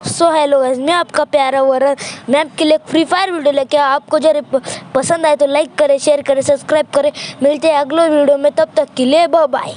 So hello guys, मैं आपका प्यारा वरन। मैं आपके लिए फ्री फायर वीडियो लेके आपको जरा पसंद आए तो लाइक करें, शेयर करें, सब्सक्राइब करें। मिलते हैं अगले वीडियो में, तब तक के लिए बाय बाय।